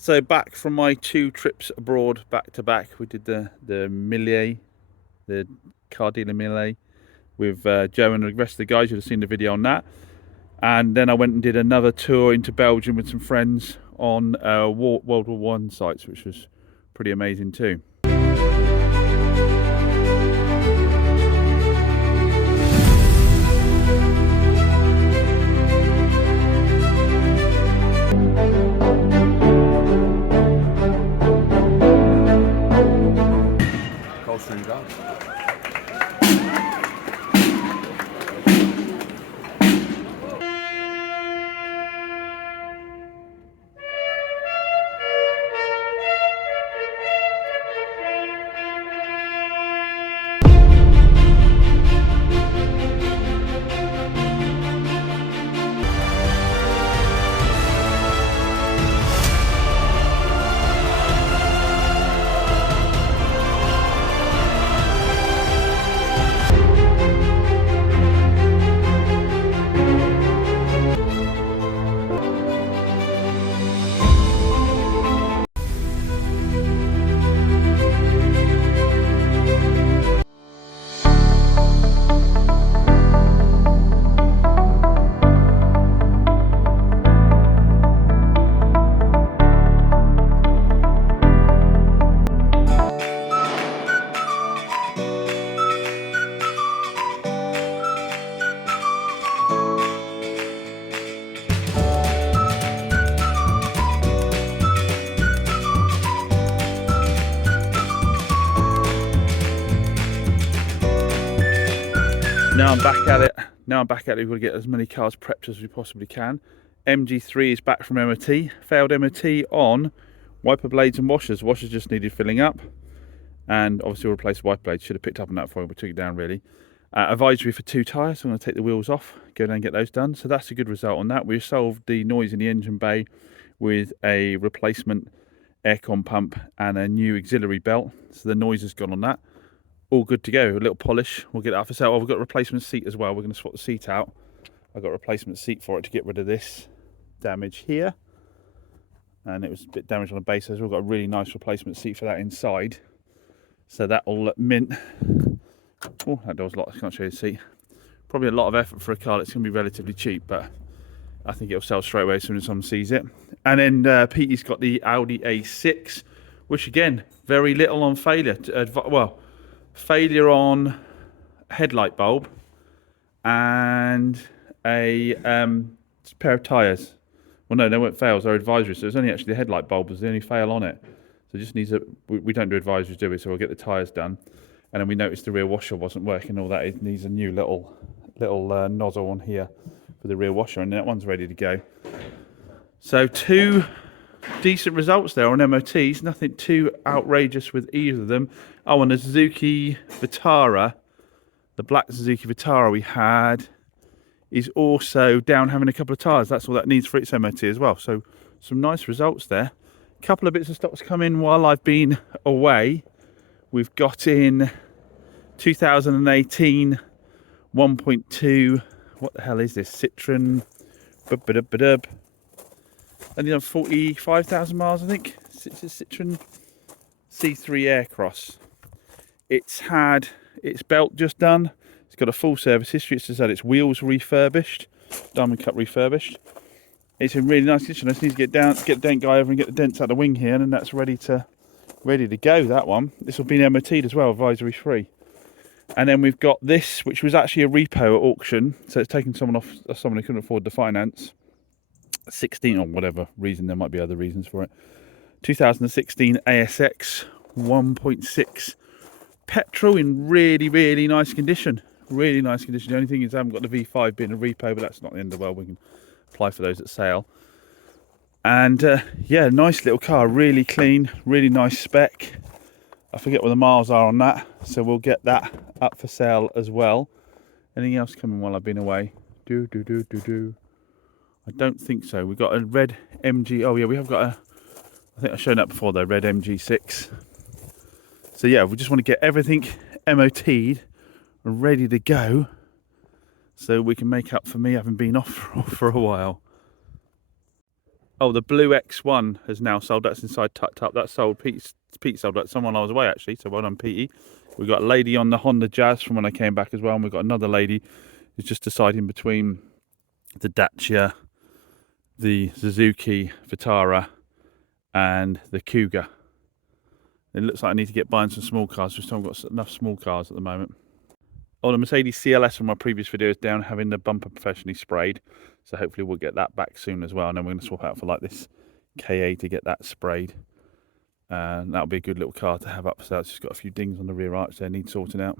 So back from my 2 trips abroad back to back, we did the Millet, the car dealer Millet, with Joe and the rest of the guys. You'd have seen the video on that. And then I went and did another tour into Belgium with some friends on World War I sites, which was pretty amazing too. Now I'm back at it. We've got to get as many cars prepped as we possibly can. MG3 is back from MOT. Failed MOT on wiper blades and washers. Washers just needed filling up. And obviously we'll replace the wiper blades. Should have picked up on that for you, but took it down really. Advisory for 2 tyres. So I'm going to take the wheels off, go down and get those done. So that's a good result on that. We've solved the noise in the engine bay with a replacement aircon pump and a new auxiliary belt. So the noise has gone on that. All good to go. A little polish, we'll get it out for sale. Oh, we've got a replacement seat as well. We're going to swap the seat out. I've got a replacement seat for it to get rid of this damage here, and it was a bit damaged on the base, so we've got a really nice replacement seat for that inside, so that will mint. Oh, that door's locked. I can't show you the seat. Probably a lot of effort for a car that's going to be relatively cheap, but I think it'll sell straight away as soon as someone sees it. And then Petey's got the Audi A6, which again, very little on failure. Failure on headlight bulb and a pair of tyres. Well, no, they weren't fails, they're advisories. So it's only actually the headlight bulb was the only fail on it. So it just needs we don't do advisories, do we? So we'll get the tyres done. And then we noticed the rear washer wasn't working, all that. It needs a new little nozzle on here for the rear washer, and that one's ready to go. So 2 decent results there on MOTs, nothing too outrageous with either of them. Oh, and the Suzuki Vitara, the black Suzuki Vitara we had, is also down having a couple of tyres. That's all that needs for its MOT as well. So some nice results there. A couple of bits of stocks come in while I've been away. We've got in 2018 1.2, what the hell is this? Citroen, only done 45,000 miles, I think. It's a Citroen C3 Aircross. It's had its belt just done. It's got a full service history. It's just had its wheels refurbished, diamond cut refurbished. It's in really nice condition. I just need to get the dent guy over and get the dents out of the wing here, and that's ready to go. That one. This will be MOT'd as well, advisory free. And then we've got this, which was actually a repo at auction, so it's taken someone who couldn't afford the finance. 16 or whatever reason, there might be other reasons for it. 2016 A6 1.6 petrol in really nice condition. Really nice condition. The only thing is I haven't got the V5 being a repo, but that's not the end of the world. We can apply for those at sale. And yeah, nice little car, really clean, really nice spec. I forget what the miles are on that, so we'll get that up for sale as well. Anything else coming while I've been away? I don't think so. We've got a red MG. Oh yeah, we have got a, I think I've shown that before though, red MG6. So yeah, we just want to get everything MOT'd, ready to go, so we can make up for me having been off for a while. Oh, the blue X1 has now sold. That's inside tucked up. That's sold. Pete sold that. Someone I was away actually. So well done, Petey. We've got a lady on the Honda Jazz from when I came back as well, and we've got another lady who's just deciding between the Dacia, the Suzuki Vitara, and the Cougar. It looks like I need to get buying some small cars. We still haven't got enough small cars at the moment. Oh, the Mercedes CLS from my previous video is down, having the bumper professionally sprayed. So hopefully we'll get that back soon as well. And then we're going to swap out for like this KA to get that sprayed. And that'll be a good little car to have up for sale. It's just got a few dings on the rear arch there, need sorting out.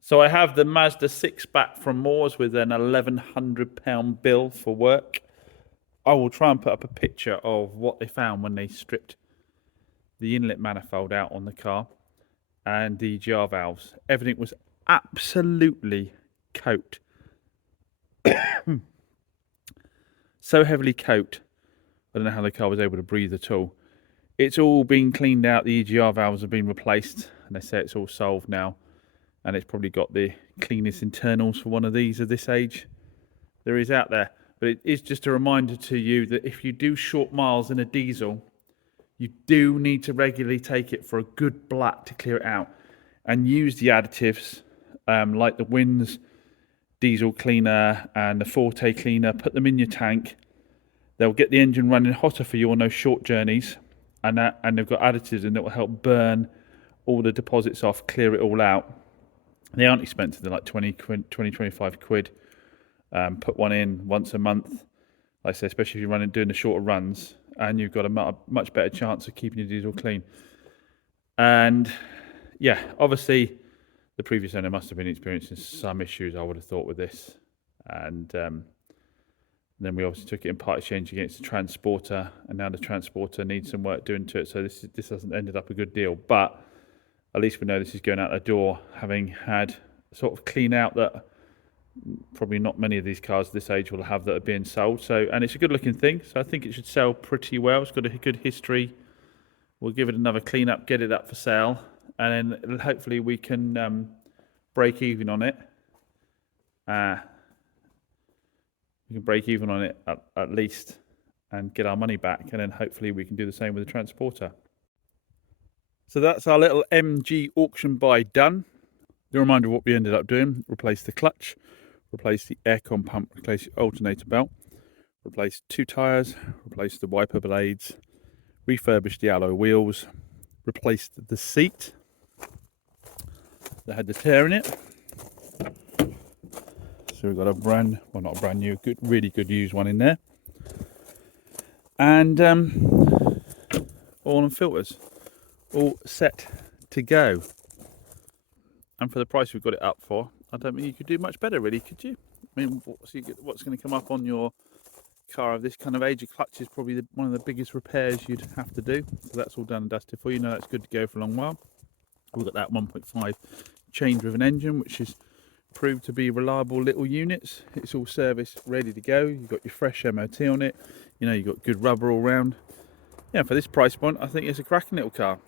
So I have the Mazda 6 back from Moores with an £1,100 bill for work. I will try and put up a picture of what they found when they stripped the inlet manifold out on the car and the GR valves. Everything was absolutely coated. So heavily coated. I don't know how the car was able to breathe at all. It's all been cleaned out. The EGR valves have been replaced, and they say it's all solved now. And it's probably got the cleanest internals for one of these of this age there is out there. But it is just a reminder to you that if you do short miles in a diesel, you do need to regularly take it for a good black to clear it out, and use the additives like the Wins diesel cleaner and the Forte cleaner. Put them in your tank. They'll get the engine running hotter for you on those short journeys, and they've got additives in that will help burn all the deposits off, clear it all out. They aren't expensive. They're like 20, 25 quid. Put one in once a month. Like I say, especially if you're doing the shorter runs, and you've got a much better chance of keeping your diesel clean. And yeah, obviously the previous owner must have been experiencing some issues, I would have thought, with this. And then we obviously took it in part exchange against the transporter, and now the transporter needs some work doing to it. So this hasn't ended up a good deal, but at least we know this is going out the door, having had sort of clean out that probably not many of these cars this age will have that are being sold. So, and it's a good looking thing, so I think it should sell pretty well. It's got a good history. We'll give it another clean up, get it up for sale, and then hopefully we can break even on it. We can break even on it at least and get our money back, and then hopefully we can do the same with the transporter. So that's our little MG auction buy done. The reminder of what we ended up doing: replace the clutch, replace the aircon pump, replace the alternator belt, replace 2 tyres, replace the wiper blades, refurbished the alloy wheels, replaced the seat that had the tear in it. So we've got a not a brand new, really good used one in there. And oil and filters, all set to go. And for the price we've got it up for, I don't think you could do much better, really, could you? I mean, what's going to come up on your car of this kind of age? A clutch is probably one of the biggest repairs you'd have to do. So that's all done and dusted for you. Now that's good to go for a long while. We've got that 1.5 change-driven engine, which is proved to be reliable little units. It's all serviced, ready to go. You've got your fresh MOT on it. You know, you've got good rubber all round. Yeah, for this price point, I think it's a cracking little car.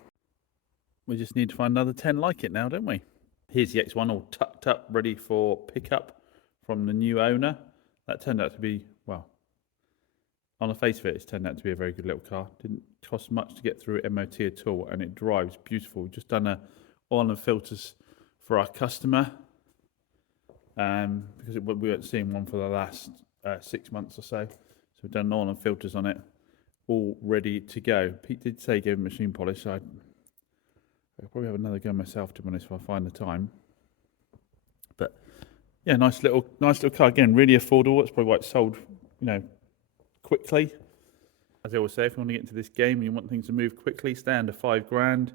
We just need to find another 10 like it now, don't we? Here's the X1 all tucked up, ready for pickup from the new owner. That turned out to be, well, on the face of it, it's turned out to be a very good little car. Didn't cost much to get through MOT at all, and it drives beautiful. We've just done a oil and filters for our customer, because we weren't seeing one for the last 6 months or so. So we've done oil and filters on it, all ready to go. Pete did say give him machine polish, so I'll probably have another go myself, to be honest, if I find the time. But yeah, nice little car. Again, really affordable. It's probably why it's sold, quickly. As I always say, if you want to get into this game and you want things to move quickly, stay under £5,000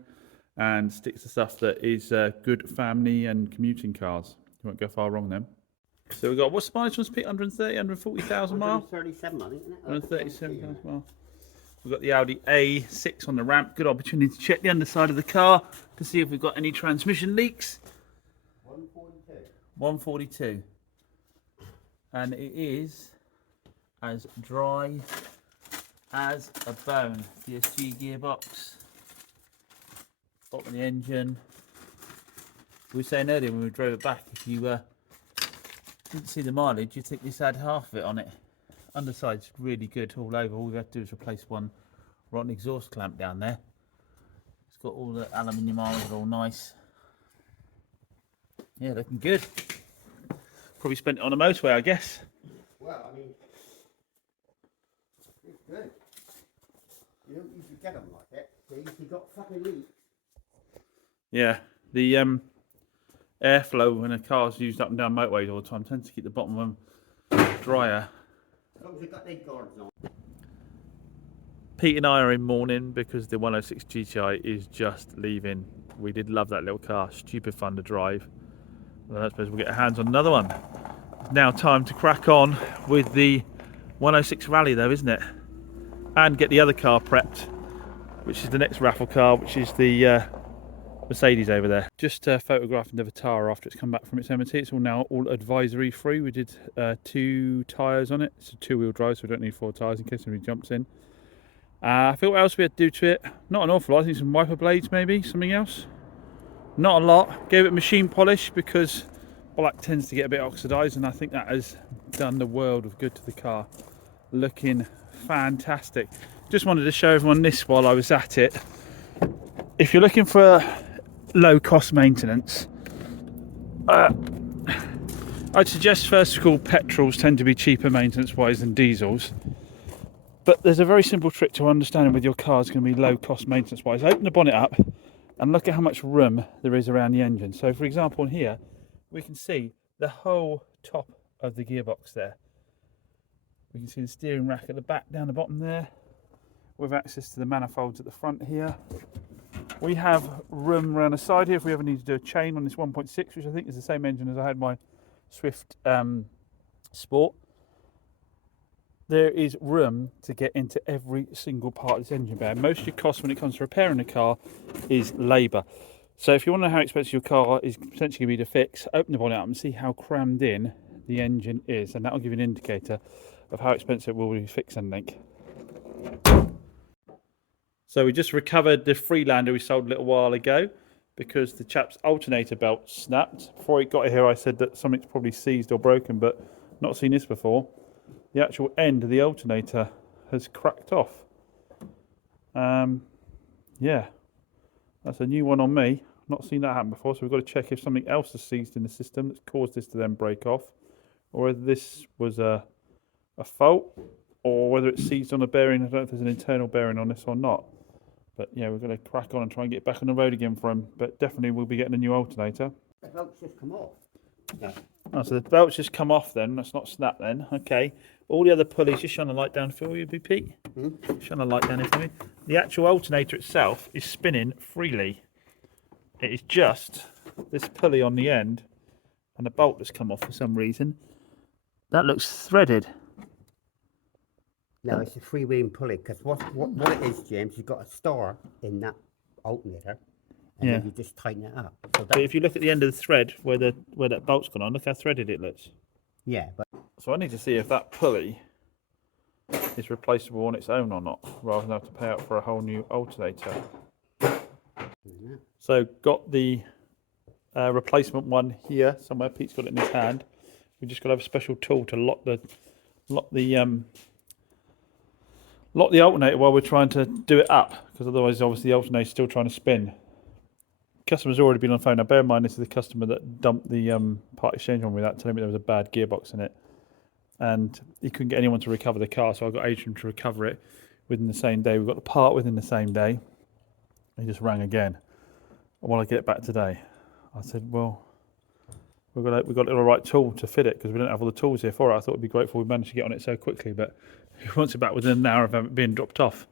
and stick to stuff that is good family and commuting cars. You won't go far wrong then. So we've got, what's the mileage on Pete? 130, 140,000 miles? 137, I think, isn't it? 137,000 miles. We've got the Audi A6 on the ramp. Good opportunity to check the underside of the car to see if we've got any transmission leaks. 142. 142. And it is as dry as a bone. DSG gearbox. Bottom of the engine. We were saying earlier when we drove it back, if you didn't see the mileage, you'd think this had half of it on it. underside's really good all over. All we have to do is replace one rotten exhaust clamp down there. It's got all the aluminium arms, are all nice. Yeah, looking good. Probably spent it on a motorway, I guess. Well, I mean, it's good. You don't usually get them like that. They usually got fucking leaks. Yeah, the airflow when a car's used up and down motorways all the time tends to keep the bottom of them drier. As long as they've got their guards on. Pete and I are in mourning because the 106 GTI is just leaving. We did love that little car, stupid fun to drive. Well, I suppose we'll get our hands on another one. It's now time to crack on with the 106 Rally though, isn't it? And get the other car prepped, which is the next raffle car, which is the Mercedes over there. Just photographed the Vitara after it's come back from its MOT. It's all now all advisory free. We did 2 tyres on it. It's a 2-wheel drive, so we don't need 4 tyres in case anybody jumps in. I think what else we had to do to it? Not an awful lot. I think some wiper blades, maybe something else. Not a lot. Gave it machine polish because black tends to get a bit oxidised, and I think that has done the world of good to the car. Looking fantastic. Just wanted to show everyone this while I was at it. If you're looking for low cost maintenance, I'd suggest first of all petrols tend to be cheaper maintenance wise than diesels, but there's a very simple trick to understanding with your car is going to be low cost maintenance wise. Open the bonnet up and look at how much room there is around the engine. So for example in here we can see the whole top of the gearbox there. We can see the steering rack at the back down the bottom there, with access to the manifolds at the front here. We have room around the side here if we ever need to do a chain on this 1.6, which I think is the same engine as I had my Swift Sport. There is room to get into every single part of this engine bay. Most of your cost when it comes to repairing a car is labour. So if you want to know how expensive your car is potentially going to be to fix, open the bonnet up and see how crammed in the engine is, and that will give you an indicator of how expensive it will be to fix anything. So we just recovered the Freelander we sold a little while ago because the chap's alternator belt snapped. Before it got here I said that something's probably seized or broken, but not seen this before. The actual end of the alternator has cracked off. Yeah, that's a new one on me. Not seen that happen before, so we've got to check if something else is seized in the system that's caused this to then break off, or whether this was a fault, or whether it's seized on a bearing. I don't know if there's an internal bearing on this or not. But yeah, we're going to crack on and try and get back on the road again for him. But definitely we'll be getting a new alternator. The belt's just come off. No. Oh, so the belt's just come off then. That's not snapped then. Okay. All the other pulleys, just shine the light down for you, Pete. Shine the light down here for me. The actual alternator itself is spinning freely. It is just this pulley on the end and the bolt that's come off for some reason. That looks threaded. No, it's a freewheeling pulley, because what it is, James, you've got a star in that alternator, and then you just tighten it up. So but if you look at the end of the thread where that bolt's gone on, look how threaded it looks. Yeah, but So I need to see if that pulley is replaceable on its own or not, rather than have to pay out for a whole new alternator. So got the replacement one here somewhere. Pete's got it in his hand. We just got to have a special tool to lock the alternator while we're trying to do it up, because otherwise obviously the alternator's still trying to spin. Customer's already been on the phone. Now bear in mind this is the customer that dumped the part exchange on me without telling me there was a bad gearbox in it, and he couldn't get anyone to recover the car, so I got Adrian to recover it within the same day. We got the part within the same day. He just rang again. Will I get it back today? I said, well, we've got the right tool to fit it because we don't have all the tools here for it. I thought it'd be grateful we managed to get on it so quickly, but he wants it back within an hour of it being dropped off.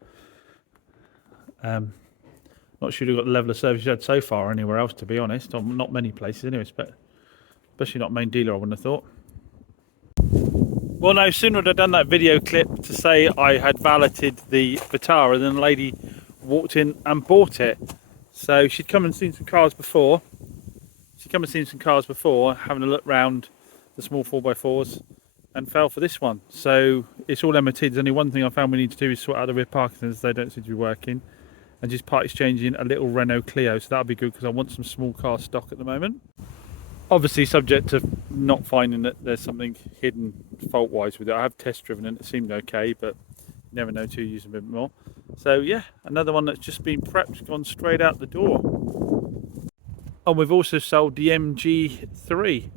Not sure we've got the level of service you had so far anywhere else, to be honest. Or not many places anyways, but especially not main dealer, I wouldn't have thought. Well, no sooner had I done that video clip to say I had valeted the Vitara than a lady walked in and bought it. So she'd come and seen some cars before. Having a look round the small 4x4s, and fell for this one. So it's all MOT. There's only one thing I found we need to do is sort out the rear parkings. They don't seem to be working, and just part exchanging a little Renault Clio. So that'll be good because I want some small car stock at the moment. Obviously subject to not finding that there's something hidden fault-wise with it. I have test driven and it seemed okay, but never know till you use a bit more. So yeah, another one that's just been prepped, gone straight out the door. And we've also sold the MG3.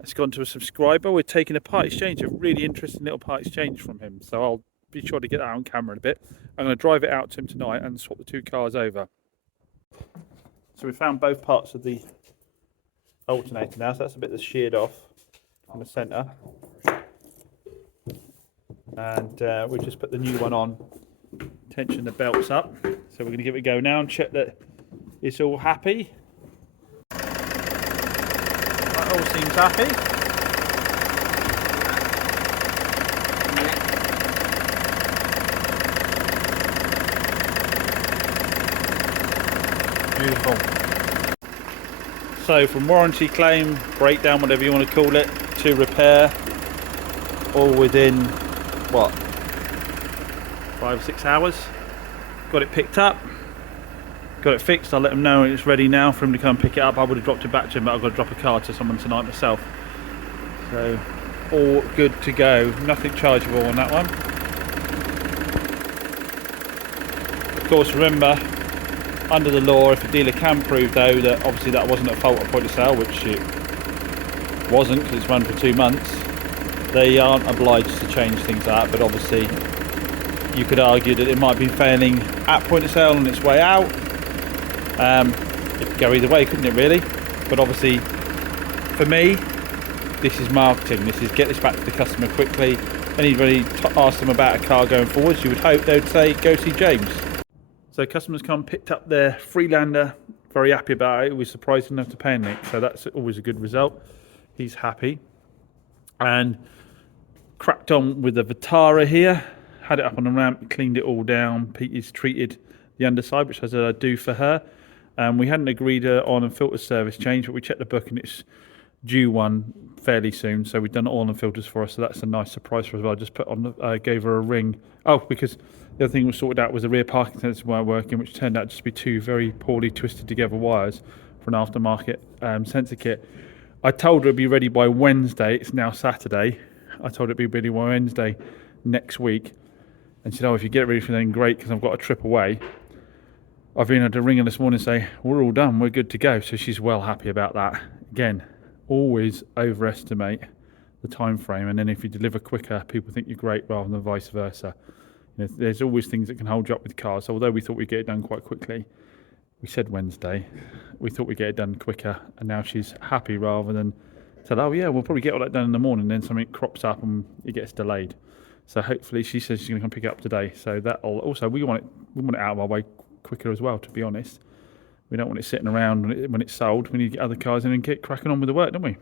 It's gone to a subscriber. We're taking a part exchange, a really interesting little part exchange from him. So I'll be sure to get that on camera in a bit. I'm going to drive it out to him tonight and swap the two cars over. So we found both parts of the alternator now. So that's a bit that's sheared off from the centre. And we just put the new one on, tension the belts up. So we're going to give it a go now and check that it's all happy. That all seems happy. Beautiful. So from warranty claim, breakdown, whatever you want to call it, to repair, all within, what, 5 or 6 hours. Got it picked up, got it fixed. I'll let them know it's ready now for him to come pick it up. I would have dropped it back to him, but I've got to drop a car to someone tonight myself. So all good to go, nothing chargeable on that one. Of course, remember, under the law, if a dealer can prove though that obviously that wasn't at fault at point of sale, which it wasn't because it's run for 2 months, they aren't obliged to change things like that. But obviously you could argue that it might be failing at point of sale on its way out. It could go either way, couldn't it really? But obviously for me, this is marketing. This is get this back to the customer quickly. Anybody asks them about a car going forwards, you would hope they would say go see James. So customers come, picked up their Freelander, very happy about it. He was surprised enough to pay a nick, so that's always a good result. He's happy. And cracked on with the Vitara here, had it up on the ramp, cleaned it all down. Pete's treated the underside, which I said I'd do for her. We hadn't agreed on a filter service change, but we checked the book and it's due one fairly soon, so we've done all the filters for us, so that's a nice surprise for us as well. I just put on gave her a ring. Oh, because the other thing we sorted out was the rear parking sensors weren't working, which turned out just to be two very poorly twisted together wires for an aftermarket sensor kit. I told her it'd be ready by Wednesday. It's now Saturday. I told her it'd be ready by Wednesday next week, and she said, oh, if you get it ready for then great, because I've got a trip away. I've been able to ring her this morning and say we're all done, we're good to go, so she's well happy about that. Again, always overestimate the time frame, and then if you deliver quicker, people think you're great rather than vice versa. You know, there's always things that can hold you up with cars. So although we thought we'd get it done quite quickly, we said Wednesday, we thought we'd get it done quicker, and now she's happy rather than said, oh yeah, we'll probably get all that done in the morning, then something crops up and it gets delayed. So hopefully she says she's going to come pick it up today. So that'll also, we want it out of our way quicker as well, to be honest. We don't want it sitting around when it's sold. We need to get other cars in and get cracking on with the work, don't we?